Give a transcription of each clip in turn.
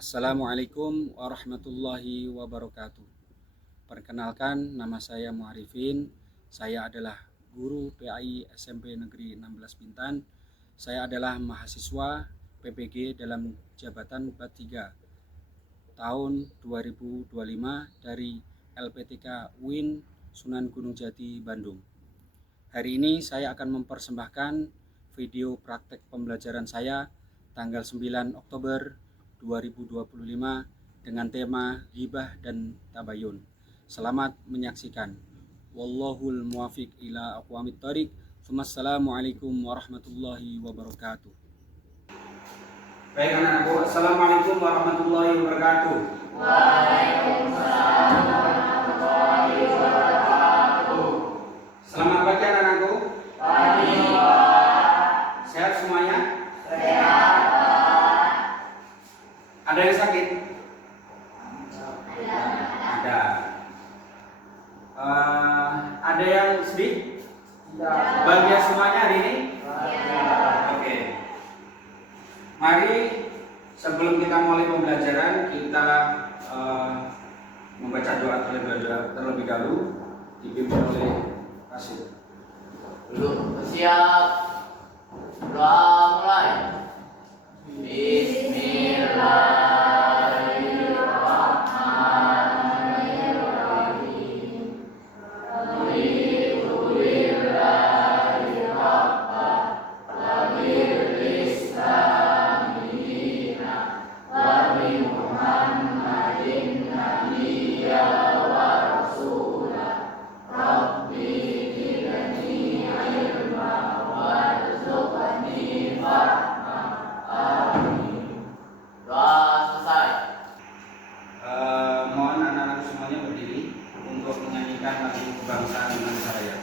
Assalamualaikum warahmatullahi wabarakatuh. Perkenalkan, nama saya Muarifin. Saya adalah guru PAI SMP Negeri 16 Bintan. Saya adalah mahasiswa PPG dalam jabatan Bat 3 tahun 2025 dari LPTK UIN Sunan Gunung Jati, Bandung. Hari ini saya akan mempersembahkan video praktek pembelajaran saya tanggal 9 Oktober 2025 dengan tema ghibah dan tabayun. Selamat menyaksikan. Wallahul muwafiq ila aqwamit thoriq. Wassalamualaikum warahmatullahi wabarakatuh. Baik anak-anakku, assalamualaikum warahmatullahi wabarakatuh. Waalaikumsalam warahmatullahi wabarakatuh. Selamat pagi anak-anakku. Pagi, Pak. Sehat semuanya? Sehat, Pak. Ada yang sakit? Ada. Ada. Ada yang sedih? Tidak. Bahagia semuanya hari ini? Ya. Oke. Mari sebelum kita mulai pembelajaran kita membaca doa terlebih dahulu dipimpin oleh Rasid. Belum siap. Doa mulai. Bismillahirrahmanirrahim. Alhamdulillahi Rabbah wa bil Islami dina wa bi Muhammadin nabiyya wa rasulah. Rabbi zidni ilma warzuqni fahma. Amin. Doa selesai. Mohon anak-anak semuanya berdiri untuk menyanyikan lagu kebangsaan dengan saya.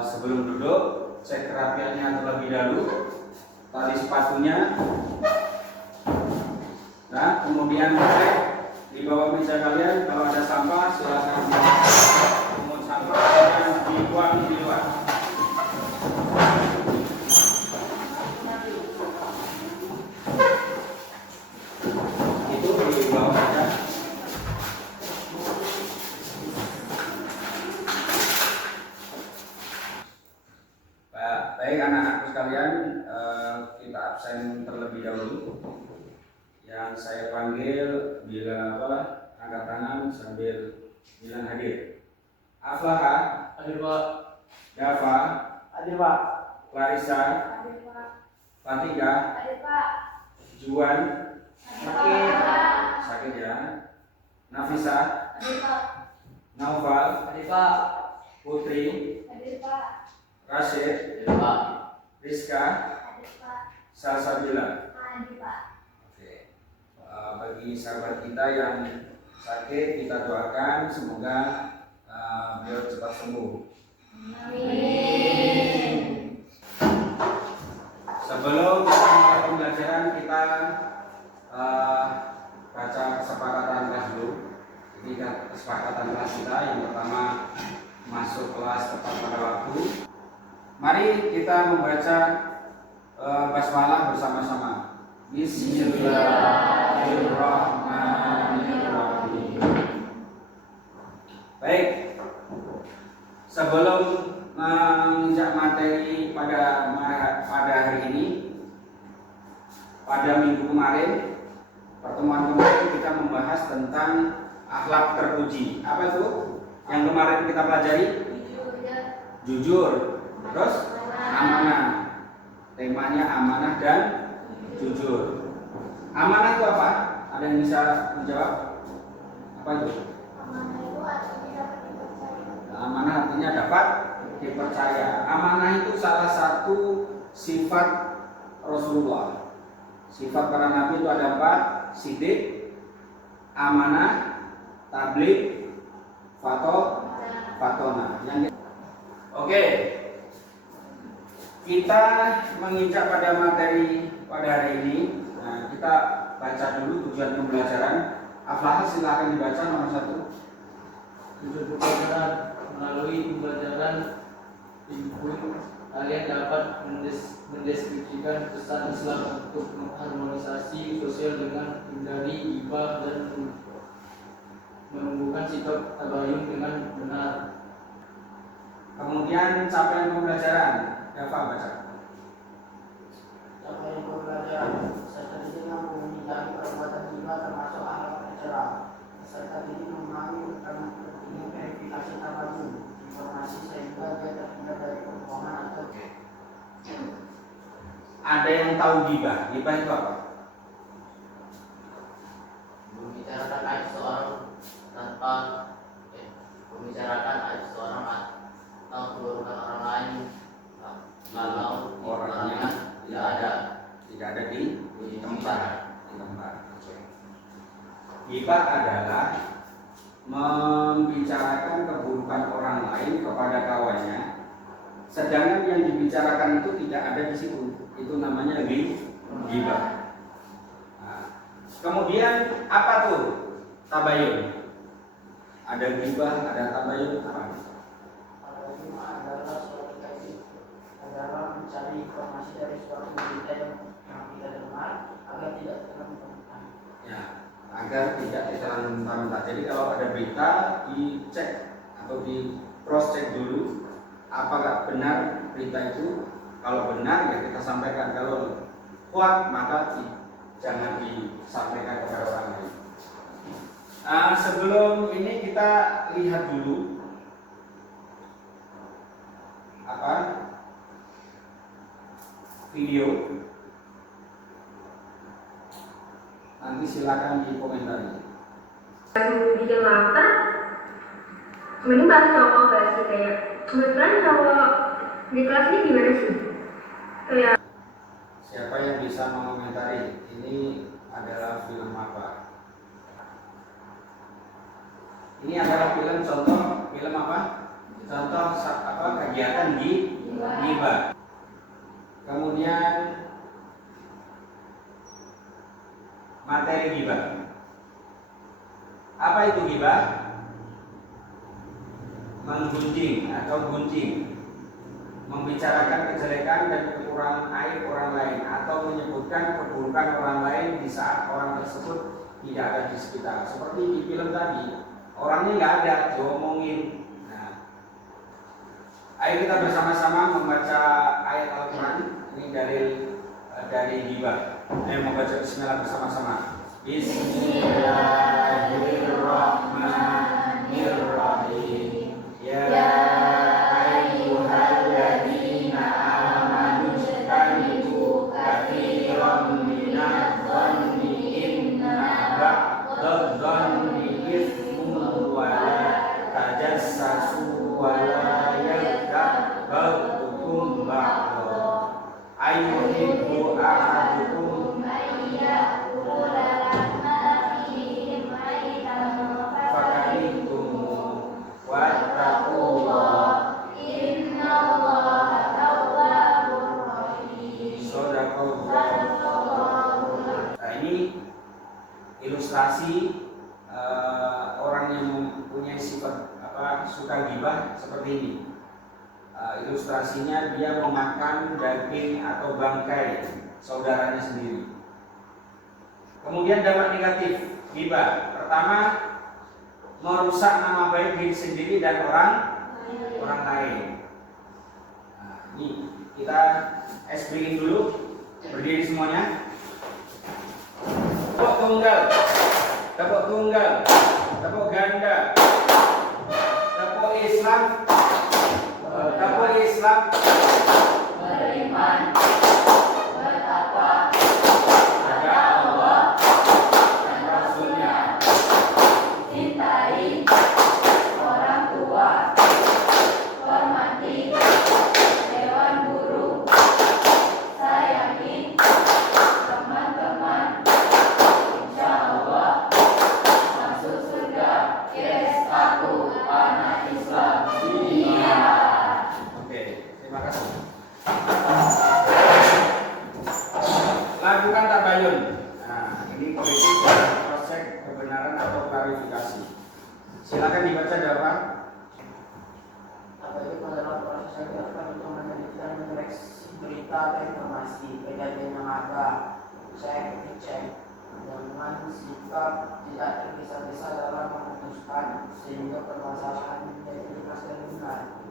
Sebelum duduk, cek kerapiannya terlebih dahulu, tali sepatunya. Nah, kemudian cek di bawah meja kalian kalau ada sampah silakan pungut sampah dan dibuang di luar. Itu di bawah meja. Baik anak-anakku sekalian, kita absen terlebih dahulu. Yang saya panggil bila angkat tangan sambil bilang hadir. Aflaha, Hadir, Pak. Dafa, Hadir, Pak. Clarissa, Hadir, Pak. Fatiga, Hadir, Pak. Juan, Hadir, Pak. sakit ya, Nafisa, Hadir, Pak. Naufal, Hadir, Pak. Putri, Hadir, Pak. Rashid, Hadir, Pak. Rizka, Hadir, Pak. Salsabila. Hadir, Pak. Oke. Bagi sahabat kita yang sakit kita doakan semoga beliau cepat sembuh. Amin. Sebelum kita mulai pembelajaran kita baca kesepakatan kelas dulu. Ini kesepakatan kelas kita yang pertama masuk kelas tepat pada waktu. Mari kita membaca basmalah bersama-sama. Bismillahirrahmanirrahim. Baik. Sebelum menginjak materi pada hari ini, pada minggu kemarin, pertemuan kemarin kita membahas tentang akhlak terpuji. Apa itu? Yang kemarin kita pelajari? Jujur. Terus amanah. Temanya amanah dan jujur. Amanah itu apa? Ada yang bisa menjawab? Apa itu? Amanah artinya dapat dipercaya. Amanah itu salah satu sifat Rasulullah. Sifat para nabi itu ada 4: sidik, amanah, tabligh, fatona. Oke. Kita menginjak pada materi pada hari ini. Nah, kita baca dulu tujuan pembelajaran. Aflah, silakan dibaca nomor 1. Tujuan pembelajaran: melalui pembelajaran input, kalian dapat mendeskripsikan pesan Islam untuk mengharmonisasi sosial dengan hindari ghibah dan menumbuhkan sikap tabayun dengan benar. Kemudian capaian pembelajaran. Dafa baca. Capaian pembelajaran peserta didik mampu menghindari perbuatan riba termasuk akhlak tercela. Peserta didik memahami pentingnya verifikasi tabayun informasi sehingga dia terhindar dari kebohongan atau Ada yang tahu ghibah? Ghibah itu apa? Membicarakan aib seorang tanpa membicarakan aib seorang atau keburukan orang lain kalau orangnya tidak ada di tempat. Ghibah adalah membicarakan keburukan orang lain kepada kawannya, sedangkan yang dibicarakan itu tidak ada di situ. Itu namanya ghibah. Nah, kemudian apa tuh tabayun? Ada ghibah, ada tabayun, apa? tabayun adalah suatu teknik adalah mencari informasi dari suatu berita yang kita dengar agar tidak terlalu Ya, agar tidak ditelan mentah-mentah. Jadi kalau ada berita dicek atau di cross check dulu apakah benar berita itu. Kalau benar ya kita sampaikan, kalau kuat maka jangan disampaikan kepada orang lain. Sebelum ini kita lihat dulu video. Nanti silakan dikomentari. Bikin lapar, mending bahas cowok gak sih? Kayak kebetulan cowok di kelas ini gimana sih? Kayak Siapa yang bisa mengomentari ini adalah film apa? Ini adalah contoh film apa? Contoh apa kegiatan ghibah. Kemudian materi ghibah. Apa itu ghibah? Menggunjing atau gunjing, membicarakan kejelekan dan kekurangan aib orang lain atau menyebutkan keburukan orang lain di saat orang tersebut tidak ada di sekitar. Seperti di film tadi, orangnya nggak ada, diomongin. Nah, ayo kita bersama-sama membaca ayat Al-Quran. Ini dari ghibah. Ayo membaca Bismillah bersama-sama. Bismillahirrahmanirrahim. Ya ayyuhalladzina amanu ijtanibu katsiran minadh-dhanni inna ba'dadh-dhanni ithmun wa la tajassasu wa la yaghtab ba'dukum ba'dha ayyuhibbu ahadukum ilustrasi orang yang mempunyai sifat suka ghibah seperti ini. Ilustrasinya dia memakan daging atau bangkai saudaranya sendiri. Kemudian dampak negatif ghibah. Pertama, merusak nama baik diri sendiri dan orang lain. Nah, ini kita explain dulu. Berdiri semuanya. Tepuk tunggal, tepuk ganda, tepuk Islam, Beriman, bertakwa pada Allah dan Rasulnya, cintai orang tua, hormati hewan burung, sayangi Silakan dibaca jawaban. Apa itu adalah proses yang dilakukan untuk meneliti dan menyeleksi berita atau informasi kejadian yang ada, dicek dengan sikap tidak tergesa-gesa dalam memutuskan sehingga permasalahan menjadi jelas dan benar.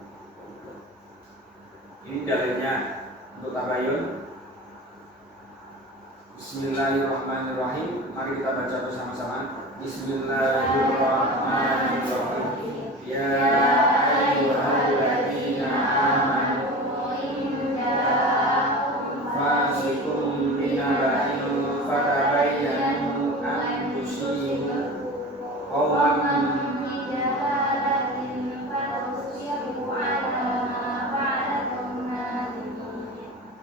Ini dalilnya untuk tabayun. Bismillahirrahmanirrahim. Mari kita baca bersama-sama. Bismillahirrahmanirrahim. Ya ayyuhalladzina amanu in ja'akum fasiqun binaba'in fatabayyanu an tusibu qauman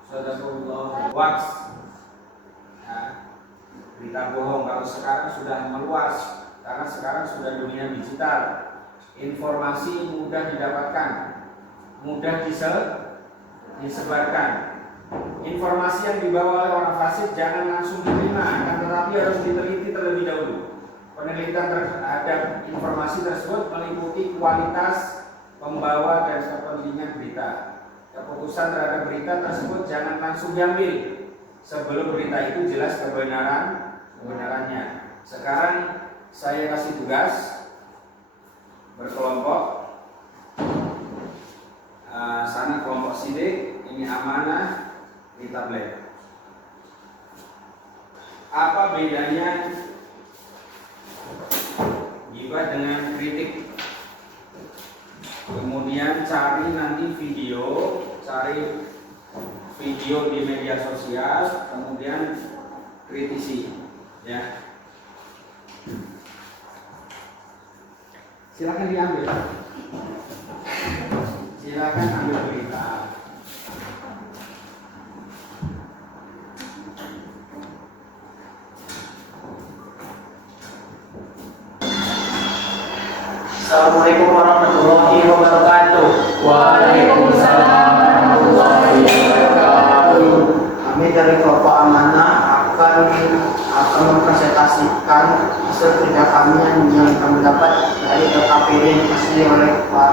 sadaqallahu wax. Berita bohong kalau sekarang sudah meluas, karena sekarang sudah dunia digital, informasi mudah didapatkan, mudah disebarkan. Informasi yang dibawa oleh orang fasik jangan langsung diterima, akan tetapi harus diteliti terlebih dahulu. Penelitian terhadap informasi tersebut meliputi kualitas pembawa dan kepentingan berita. Keputusan terhadap berita tersebut jangan langsung diambil sebelum berita itu jelas kebenarannya. Sekarang saya kasih tugas berkelompok. Sana kelompok sidik, ini amanah di tablet. Apa bedanya ghibah dengan kritik? Kemudian cari nanti video di media sosial, kemudian kritisi, ya. Silakan diambil. Silakan ambil berita. Assalamualaikum warahmatullahi wabarakatuh. Waalaikumsalam warahmatullahi wabarakatuh. Kami dari kelompok amanah akan mempresentasikan hasil kerja kami yang kami dapat dari LKPD yang dihasilkan oleh Pak.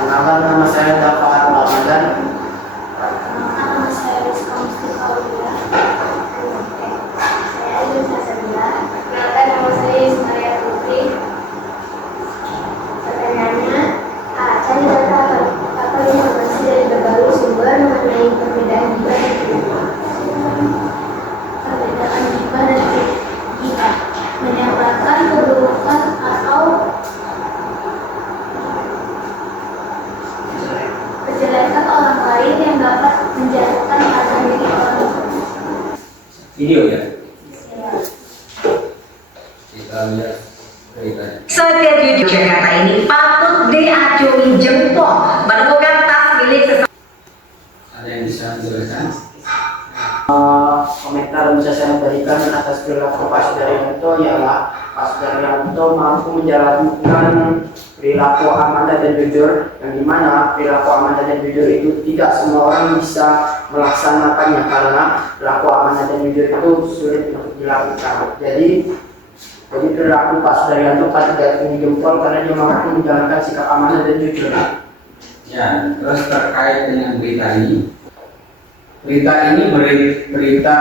Kenalkan, nama saya Dafa Ramadan. Nama saya Rizka Mustafa Aulia. Saya Aziza Sabila. Kenalkan, nama saya Ismail Putri. Pertanyaannya, cari data atau informasi dari berbagai sumber mengenai perbedaan ghibah dan kritik. Perbedaan ghibah dan kritik menyampaikan keburukan atau kejelekan orang lain yang dapat menjatuhkan harga diri orang lain. Video ya. Kita lihat beritanya. Setiap jujur Jakarta ini patut diacungi jempol menemukan tas milik seseorang. Ada yang bisa menjelaskan? Komentar yang bisa saya berikan atas perilaku Pak Sudaryanto ialah Pak Sudaryanto mampu menjalankan perilaku amanah dan jujur, yang dimana perilaku amanah dan jujur itu tidak semua orang bisa melaksanakannya karena perilaku amanah dan jujur itu sulit untuk dilakukan. Jadi perilaku Pak Sudaryanto patut diacungi jempol karena dia mampu menjalankan sikap amanah dan jujur. Ya, terus terkait dengan berita ini. Berita ini berita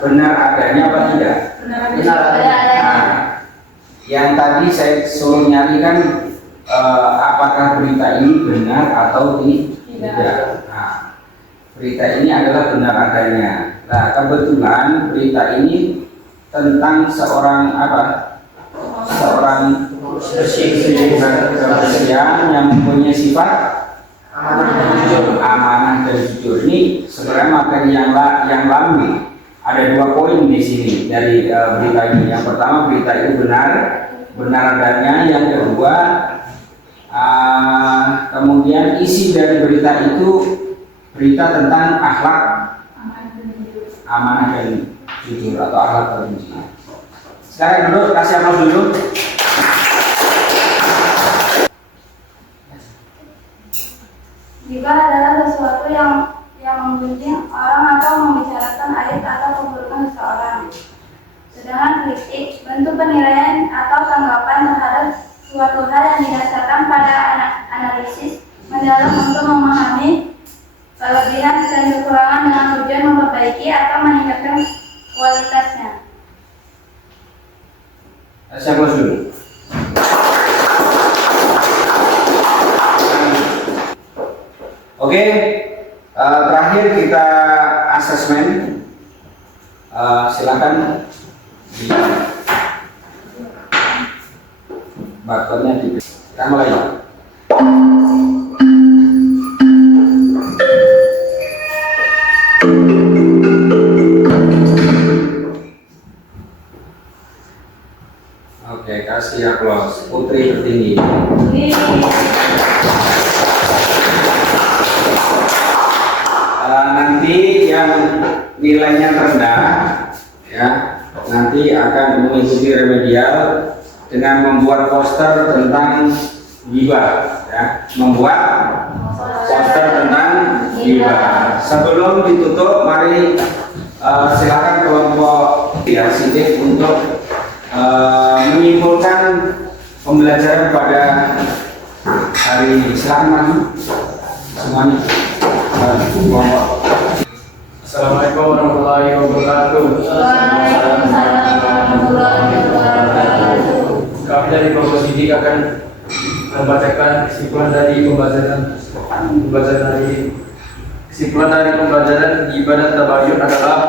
benar adanya apa tidak? Benar adanya. Nah, yang tadi saya suruh nyari kan apakah berita ini benar atau tidak. Nah, berita ini adalah benar adanya. Nah, kebetulan berita ini tentang seorang kebersihan yang mempunyai sifat amanah dan jujur. Ini sebenarnya materi yang lami. Ada 2 poin di sini dari berita ini. Yang pertama, berita itu benar adanya. Yang kedua, kemudian isi dari berita itu berita tentang akhlak amanah dan jujur atau akhlak terpuji. Sekarang dulu kasih aplaus dulu. Ghibah adalah sesuatu yang menggunjing orang atau membicarakan aib atau keburukan seseorang. Dengan kritik, bentuk penilaian atau tanggapan terhadap suatu hal yang didasarkan pada analisis mendalam untuk memahami kelebihan dan kekurangan dengan tujuan memperbaiki atau meningkatkan kualitasnya. Siapa dulu? Oke, terakhir kita asesmen. Silakan di barcode-nya di kita mulai. Oke, kasih aplaus. Putri tertinggi. Nanti yang nilainya terendah ya nanti akan mengikuti remedial dengan membuat poster tentang ghibah ya, membuat poster tentang ghibah. Sebelum ditutup, mari silakan kelompok ya sidik untuk menyimpulkan pembelajaran pada hari ini. Silakan maju semuanya. Kelompok. Assalamualaikum warahmatullahi wabarakatuh. Kami dari kelompok sidik akan membacakan kesimpulan dari pembelajaran ghibah dan tabayun adalah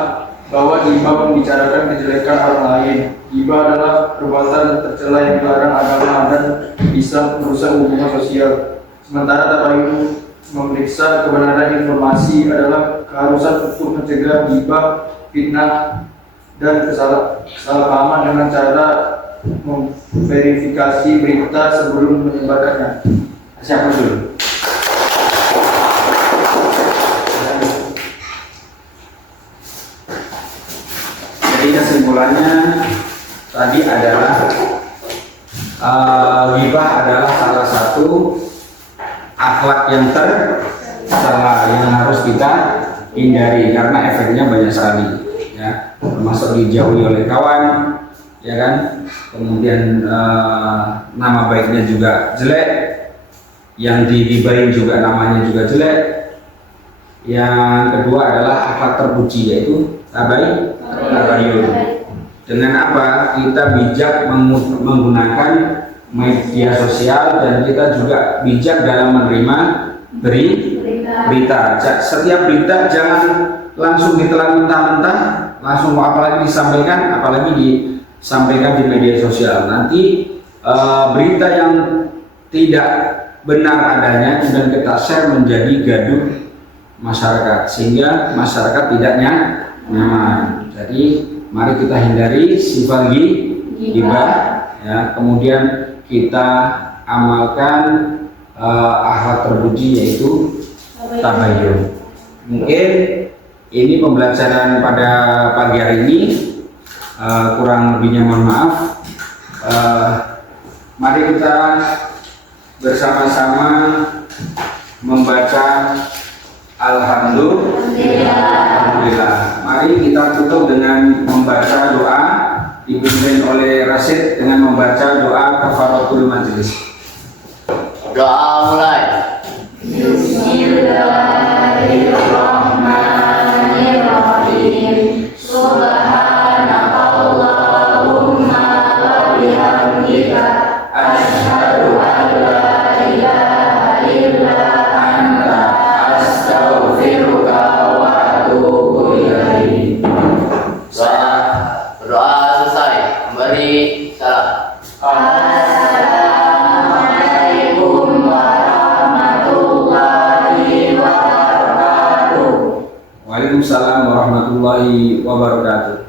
bahwa ghibah membicarakan kejelekan orang lain. Ghibah adalah perbuatan tercela yang dilarang agama dan bisa merusak hubungan sosial. Sementara tabayun memeriksa kebenaran informasi adalah keharusan untuk mencegah ghibah, fitnah, dan kesalahpahaman dengan cara memverifikasi berita sebelum menyebarkannya. Siapa dulu? Jadi kesimpulannya tadi adalah ghibah adalah salah satu akhlak yang tercela yang harus kita hindari karena efeknya banyak sekali ya, termasuk dijauhi oleh kawan ya kan, kemudian nama baiknya juga jelek, yang digibahin juga namanya juga jelek. Yang kedua adalah akhlak terpuji yaitu tabayun. Dengan apa? Kita bijak menggunakan media sosial dan kita juga bijak dalam menerima berita. Setiap berita jangan langsung ditelan mentah-mentah, langsung apalagi disampaikan di media sosial. Nanti berita yang tidak benar adanya dan kita share menjadi gaduh masyarakat sehingga masyarakat tidak nyaman. Jadi mari kita hindari sifat ghibah ya, kemudian kita amalkan akhlak terpuji yaitu tabayun. Mungkin ini pembelajaran pada pagi hari ini, kurang lebihnya mohon maaf. Mari kita bersama-sama membaca Alhamdulillah. Mari kita tutup dengan membaca doa dipimpin oleh Rasid dengan membaca doa kafaratul majelis. Doa mulai. Bismillahirrahmanirrahim. Subhanakallahumma wa bihamdika asyhadu an la ilaha illa anta astaghfiruka wa atubu ilaik. Doa selesai. Memberi salam. Assalamualaikum warahmatullahi wabarakatuh. Waalaikumsalam warahmatullahi wabarakatuh.